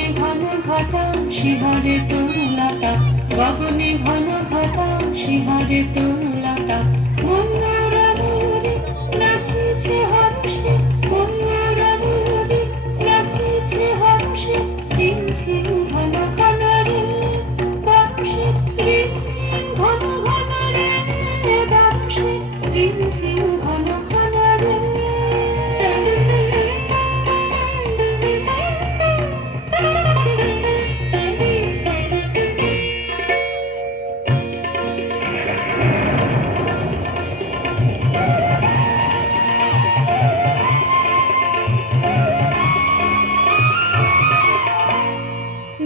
গগনে ঘন ঘটা শিহরে তরুলতা, গগনে ঘন ঘটা শিহরে তরুলতা। ময়ূরা ময়ূরী নাচিছে হর্ষে, ময়ূরা ময়ূরী নাচিছে হর্ষে। রিমঝিম ঘন ঘন রে বাতাসে, রিমঝিম ঘন ঘন রে বাতাসে, রিমঝিম ঘন ঘন রে।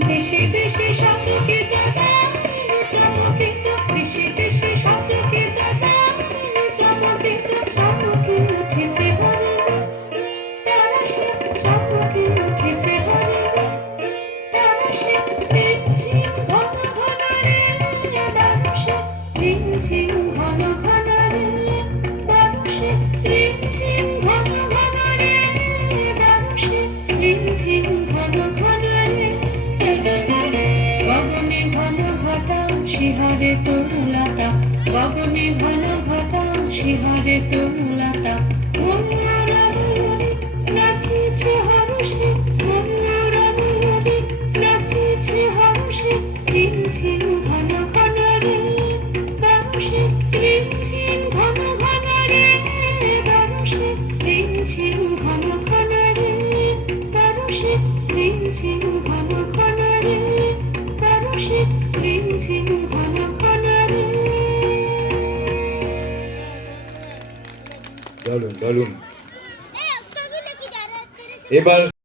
দেশে দেশে সচকে দাদা চমকিত, দেশে দেশে সচকে দাদা চমকিত। চমকে উঠেছে হরিণী তারাশে, চমকে উঠেছে হরিণী তারাশে। রিমঝিম ঘন ঘন রে বাতাসে, রিমঝিম ঘন ঘন রে বাতাসে, রিমঝিম ঘন ঘন রে বাতাসে, রিমঝিম ঘন ঘন রে। গগনে ঘন ঘটা শিহরে তরুলতা, গগনে ঘন ঘটা শিহরে তরুলতা। ময়ূরা ময়ূরী নাচিছে হর্ষে, ময়ূরা ময়ূরী নাচিছে হর্ষে। রিমঝিম ঘন ঘন রে বাতাসে, রিমঝিম ঘন ঘন রে বাতাসে, রিমঝিম ঘন ঘন রে বাতাসে, রিমঝিম ঘন ঘন রে বাতাসে, রিমঝিম ঘন ঘন রে। দারুণ দারুণ। এবার